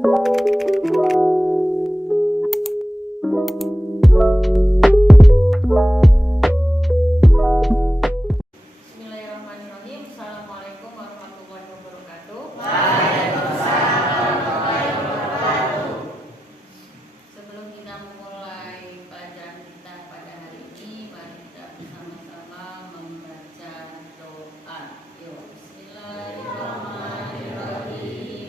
Bismillahirrahmanirrahim. Assalamualaikum warahmatullahi wabarakatuh. Waalaikumsalam warahmatullahi wabarakatuh. Sebelum kita memulai pelajaran kita pada hari ini, mari kita bersama-sama membaca doa. Yuk, Bismillahirrahmanirrahim.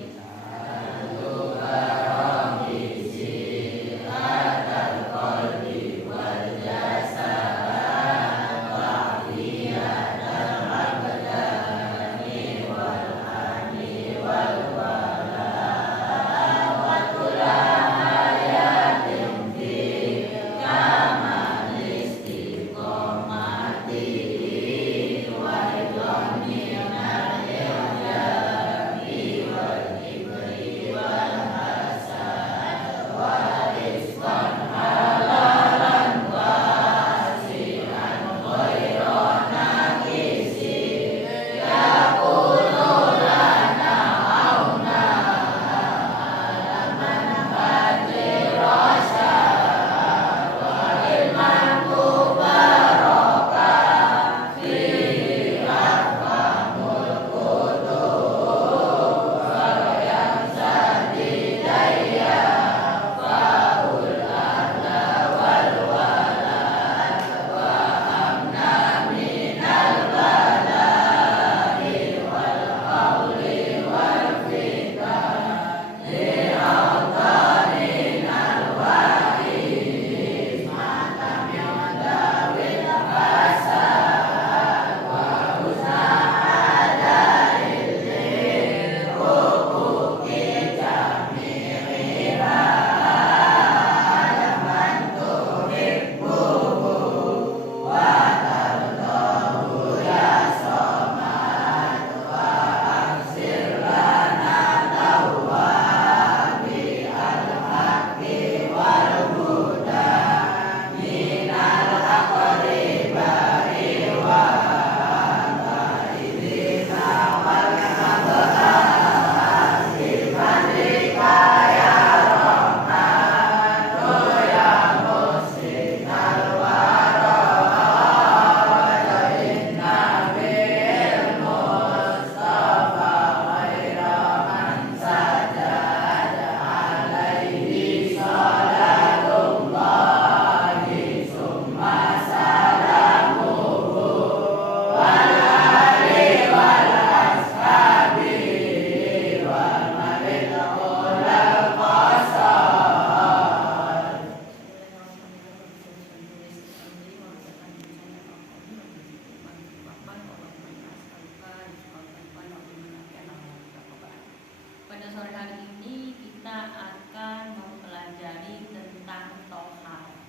Pada sore hari ini kita akan mempelajari tentang tohar.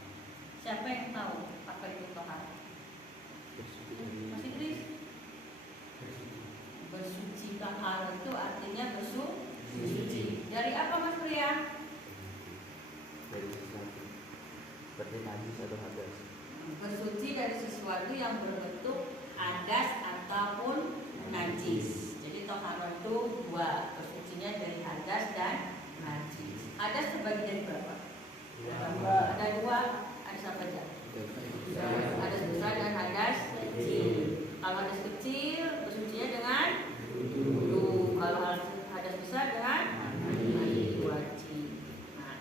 Siapa yang tahu apa itu tohar? Mas Idris? Bersuci. Tohar itu artinya bersuci. Dari apa, Mas Pria? Dari sesuatu seperti najis atau hadas. Bersuci dari sesuatu yang berbentuk hadas ataupun najis. Jadi tohar itu dua, bersucinya dari hadas dan najis. Hadas terbagi dari berapa? Ada dua. Hadas apa aja? Hadas besar dan hadas kecil. Kalau hadas kecil bersucinya dengan wudu. Kalau hadas besar dengan mandi wajib. Nah,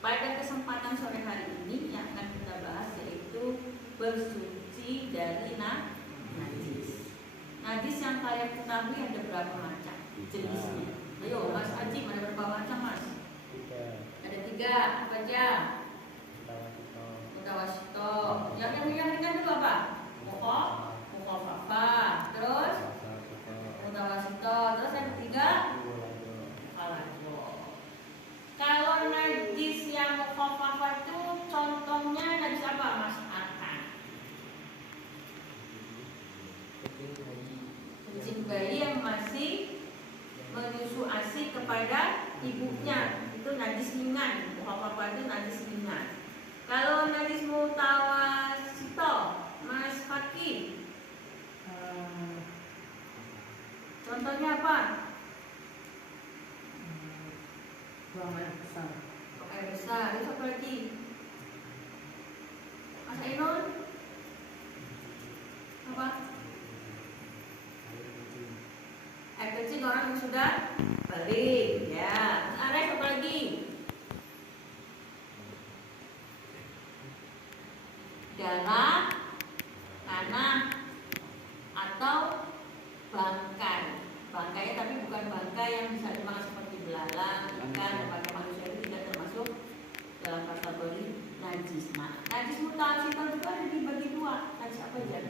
pada kesempatan sore hari ini yang akan kita bahas yaitu bersuci dari najis. Najis yang kalian ketahui ada berapa macam jenisnya? Ayo, Mas Ajim, ada berapa macam, Mas? Ada 3. Apa aja? Mutawasito. Yang ringan dulu apa? Mukhafafah. Terus mutawasito. Terus yang ketiga mukhalato. Kalau najis yang mukhafafah itu contohnya najis apa, Mas Arkan? Kencing bayi yang masih menyusu ASI kepada ibunya itu najis ringan. Mukhafafah itu najis ringan. Kalau najis mutawasito, Mas Fakih, contohnya apa? Buang air besar. Air besar. Itu apa lagi? Mas Ainul? Apa? Air kecil orang yang sudah balik. Ya. Mas Arif apa lagi? Darah, tanah, atau bangkai. Bangkai tapi bukan bangkai yang bisa dimakan seperti belalang, ikan, bangkai manusia itu tidak termasuk dalam kategori najis. Nah, najis mutasil itu ada dibagi dua. Najis apa aja?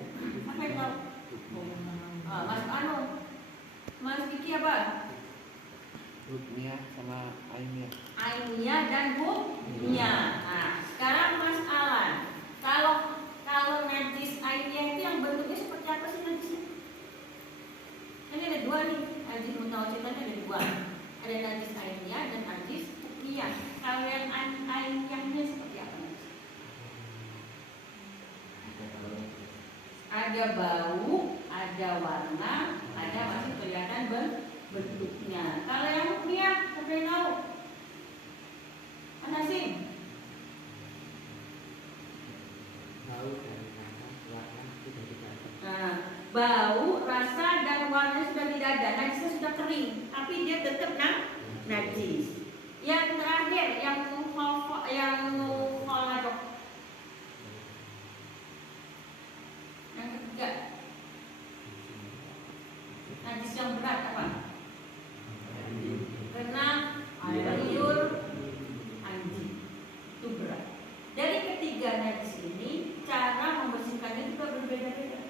Apa yang tahu? Mas Anu, Mas Kiki apa? Rukmiyah sama Ainiyah. Ainiyah dan Bukmiyah. Nah, sekarang Mas Alan, kalau najis ainiyah itu yang bentuknya seperti apa sih najisnya? Ini ada dua nih, najis mutawasilnya ada dua. Ada najis ainiyah dan najis bukmiyah. Kalau yang ainiyahnya seperti apa? Ada bau, ada warna, ada masih kelihatan bentuknya. Kalau yang bukmiyah, siapa yang tahu? Mas Hasim? Bau dan rasa, warna sudah tidak ada. Nah, bau, rasa, dan warna sudah tidak ada. Najisnya sudah kering, tapi dia tetap najis. Yang terakhir, yang mukhaladhah. Yang ketiga, najis yang berat apa? Karena air liur, anjing, itu berat. Dari ketiga najis ini, cara membersihkannya juga berbeda-beda.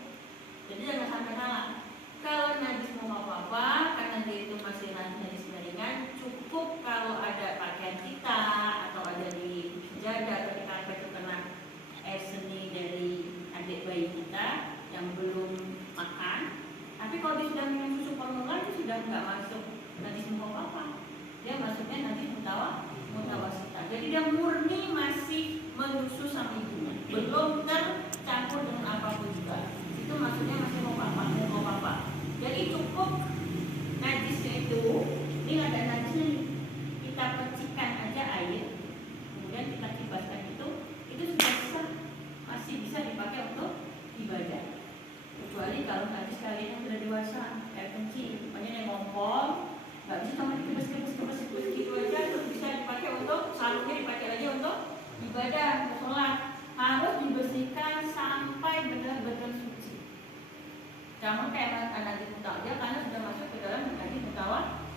Jadi jangan sampai salah. Kalau najis mau apa-apa, karena dia itu masih najis ringan, cukup kalau ada pakaian kita atau ada di sejadah atau di karpet itu kena air seni dari adik bayi kita yang belum makan. Tapi kalau dia sudah minum susu formula itu sudah nggak masuk najis mau apa-apa. Dia masuknya najis mutawasita. Jadi dia murni masih menyusu sama ibunya, belum tercampur dengan apapun juga. Itu maksudnya masih mau apa. Jadi cukup najisnya itu, ini ada najisnya nih, kita percikan aja air, kemudian kita kibaskan itu sudah bisa, masih bisa dipakai untuk ibadah. Kecuali kalau najis kalian yang sudah dewasa, kayak kencing, makanya yang ngompol, nggak bisa cuma dikibas gitu aja, terus bisa dipakai untuk sarungnya dipakai lagi untuk ibadah, untuk sholat. Harus dibersihkan sampai benar-benar suci. Jangan kayak najis mutawasita karena sudah masuk ke dalam najis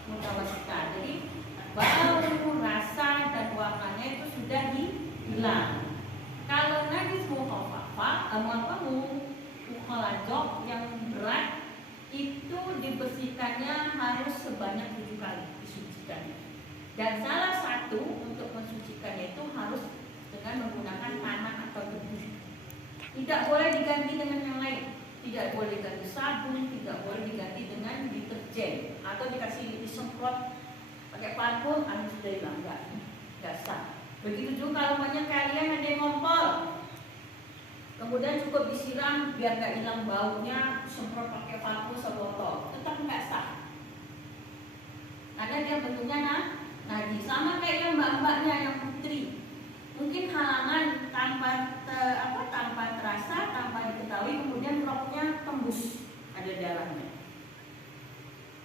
mutawasita. Jadi bau, rasa, dan warnanya itu sudah hilang. Kalau najis mukhaladhah yang berat itu dibersihkannya harus sebanyak 7 kali disucikannya. Dan salah satu untuk mensucikannya itu harus dengan menggunakan tanah atau debu. Tidak boleh diganti dengan yang lain. Tidak boleh diganti sabun, tidak boleh diganti dengan deterjen atau dikasih disemprot pakai parfum, sudah hilang, enggak sah. Begitu juga kalau banyak kalian ada yang ngompol, kemudian cukup disiram biar nggak hilang baunya, semprot pakai parfum sebotol, tetap nggak sah. Karena dia bentuknya najis, sama kayak yang mbak-mbaknya yang putri. Mungkin halangan tanpa terasa, tanpa diketahui, kemudian roknya tembus, ada darahnya.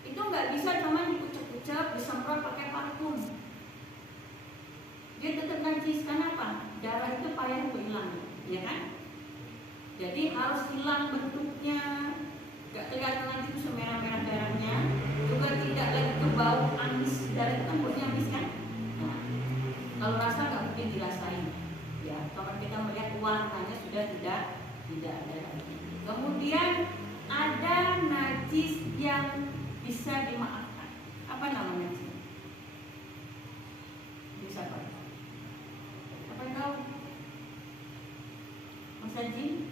Itu nggak bisa cuma dikucek-kucek, disemprot pakai parfum. Dia tetap najis, kenapa? Darah itu payah untuk hilang, ya kan? Jadi harus hilang bentuknya, nggak kelihatan lagi itu semerah-merah darahnya, juga tidak lagi ke bau amis. Darah itu kan baunya amis kan? Kalau rasa nggak mungkin dirasain, ya. Kalau kita melihat warnanya sudah tidak ada lagi. Kemudian ada najis yang bisa dimaafkan. Apa namanya sih? Bisa apa? Apa yang tahu? Mas Haji?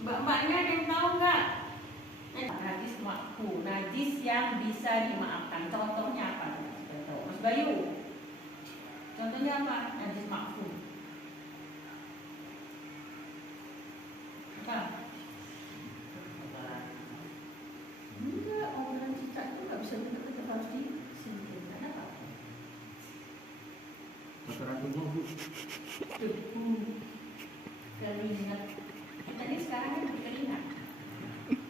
Mbak-mbaknya ada yang tahu nggak? Najis makfu, najis yang bisa dimaafkan. Contohnya apa? Mas Bayu? Contohnya apa? Najis makfu. Apa? Enggak, orang cicak itu nggak bisa deket-deket, harus disingkirkan. Apa? debu, keringat. Kita ini sekarang kan berkeringat,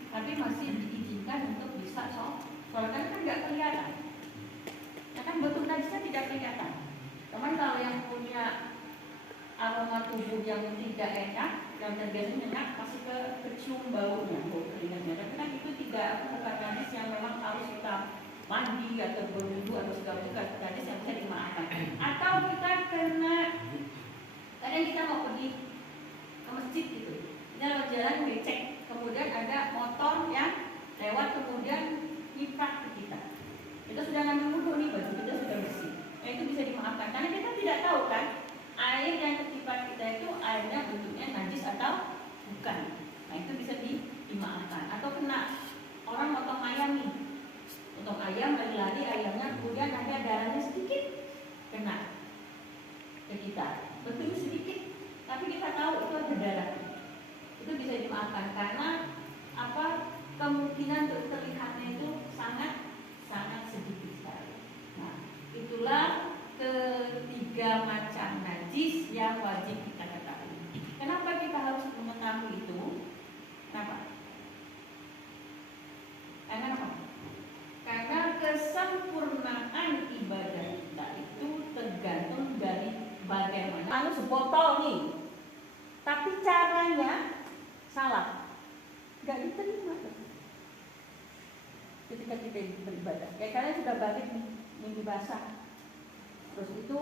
tapi masih diizinkan untuk bisa soalnya kan nggak kelihatan. Ya kan bentuk najisnya tidak kelihatan. Teman kalau yang punya aroma tubuh yang tidak enak, yang terbiasa nyenyak, pasti kecium baunya, bau keringatnya. Tapi kan itu bukan najis yang memang harus kita mandi atau berwudu atau segala macam, najis yang bisa dimaafkan. Atau kita kadang kita mau pergi ke masjid gitu, jalan becek, kemudian ada motor yang lewat kemudian nyiprat ke kita. Kita sudah ngambil wudu nih, baju kita sudah bersih. Itu bisa dimaafkan karena kita tidak tahu kan air yang terciprat kita itu airnya bentuknya najis atau bukan. Nah itu bisa dimaafkan. Atau kena orang motong ayam nih, potong ayam lari-lari ayamnya kemudian ada darahnya sedikit kena ke kita, bentuknya sedikit tapi kita tahu itu ada darah, itu bisa dimaafkan karena kemungkinan untuk terlihatnya itu sangat sedikit sekali. Nah itulah ketiga macam najis yang wajib kita ketahui. Kenapa kita harus mengetahui itu? Kenapa? Karena kesempurnaan ibadah kita itu tergantung dari bagaimana. Sebotol nih, tapi caranya salah, nggak diterima ketika kita beribadah. Kayak kalian sudah balik nih, minggu basah, terus itu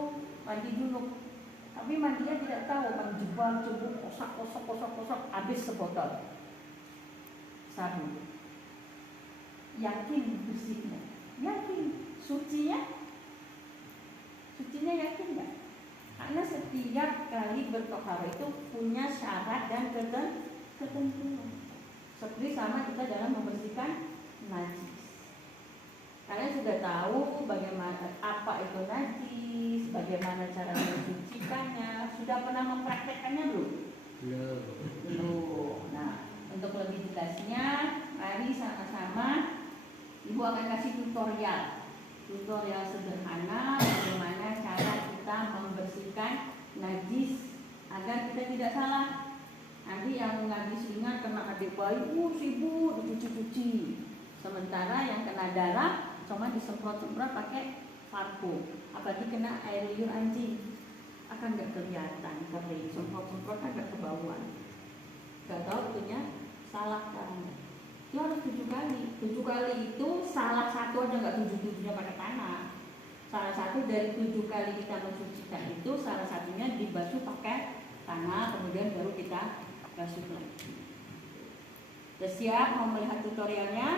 mandi junub, tapi mandinya tidak tahu, menjebak, kosok, habis sebotol sabun. Yakin bersihnya, yakin sucinya yakin nggak? Karena setiap kali bertohara itu punya syarat dan ketentuan. Seperti sama kita dalam membersihkan najis. Kalian sudah tahu bagaimana apa itu najis, bagaimana cara mensucikannya. Sudah pernah mempraktekkannya belum? Belum. Nah, untuk lebih jelasnya, mari sama-sama Ibu akan kasih tutorial sederhana bagaimana cara kita membersihkan najis agar kita tidak salah. Nanti yang najis ringan kena adik bayi, sibuk dicuci-cuci. Sementara yang kena darah cuma disemprot-semprot pakai parfum. Apalagi kena air liur anjing, akan nggak kelihatan kering. Semprot-semprot kan nggak kebauan. Gak tahu itunya salah kan? Itu harus 7 kali. 7 kali itu salah satu aja, nggak 7-7-nya pakai tanah. Salah satu dari 7 kali kita mensucikan itu salah satunya dibasuh pakai tanah, kemudian baru kita basuh lagi. Sudah siap mau melihat tutorialnya?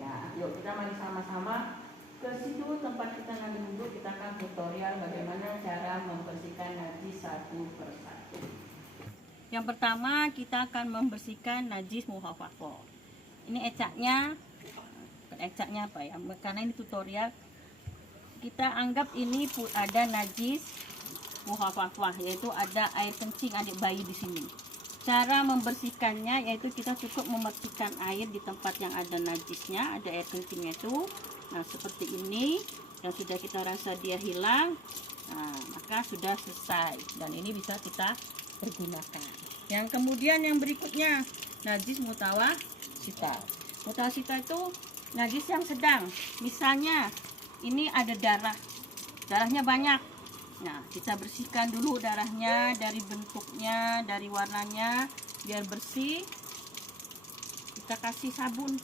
Ya, yuk kita mari sama-sama ke situ tempat kita ngambil wudhu. Kita akan tutorial bagaimana cara membersihkan najis satu persatu. Yang pertama kita akan membersihkan najis muhafafah. Ini ecaknya apa ya? Karena ini tutorial, kita anggap ini ada najis muhafafah, yaitu ada air kencing adik bayi di sini. Cara membersihkannya yaitu kita cukup memetikkan air di tempat yang ada najisnya, ada air kencingnya itu. Nah seperti ini, dan sudah kita rasa dia hilang, nah, maka sudah selesai dan ini bisa kita pergunakan. Yang kemudian yang berikutnya najis mutawasita. Mutawasita itu najis yang sedang. Misalnya ini ada darahnya banyak. Nah, kita bersihkan dulu darahnya dari bentuknya, dari warnanya, biar bersih. Kita kasih sabun,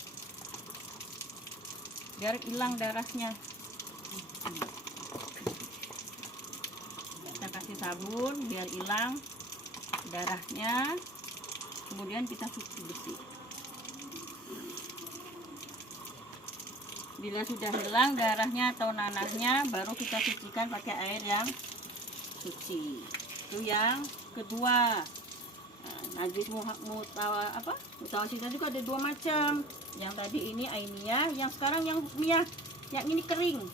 biar hilang darahnya. Kita kasih sabun, biar hilang darahnya. Kemudian kita cuci bersih. Bila sudah hilang darahnya atau nanahnya, baru kita cucikan pakai air yang suci. Itu yang kedua. Nah, najis mutawasita juga ada 2 macam. Yang tadi ini ainiyah, yang sekarang yang hukmiyah. Yang ini kering,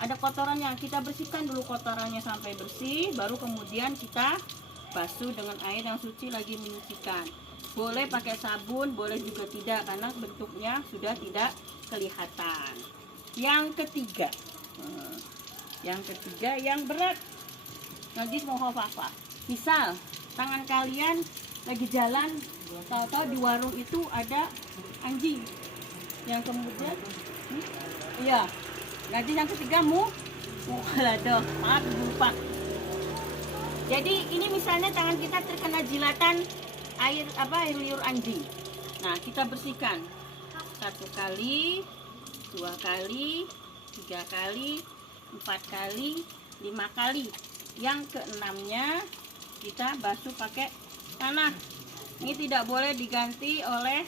ada kotorannya. Kita bersihkan dulu kotorannya sampai bersih, baru kemudian kita basuh dengan air yang suci lagi menyucikan. Boleh pakai sabun, boleh juga tidak, karena bentuknya sudah tidak kelihatan. Yang ketiga yang berat. najis mukhafafah. Misal tangan kalian lagi jalan, tahu-tahu di warung itu ada anjing yang kemudian iya, najis yang ketiga mukhaladah. Maaf lupa. Jadi ini misalnya tangan kita terkena jilatan air liur anjing. Nah, kita bersihkan 1 kali, 2 kali, 3 kali, 4 kali, 5 kali. Yang keenamnya kita basuh pakai tanah. Ini tidak boleh diganti oleh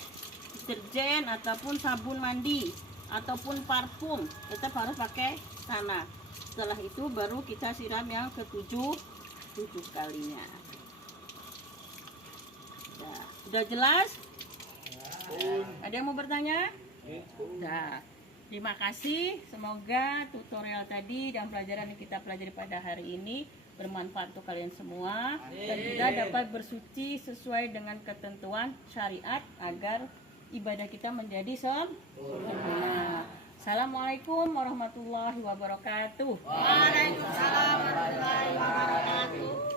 deterjen ataupun sabun mandi ataupun parfum. Tetap harus pakai tanah. Setelah itu baru kita siram yang ke-7 kalinya. Sudah jelas? Ada yang mau bertanya? Nah, terima kasih. Semoga tutorial tadi dan pelajaran yang kita pelajari pada hari ini bermanfaat untuk kalian semua dan kita dapat bersuci sesuai dengan ketentuan syariat agar ibadah kita menjadi sempurna. Assalamualaikum warahmatullahi wabarakatuh. Waalaikumsalam warahmatullahi wabarakatuh.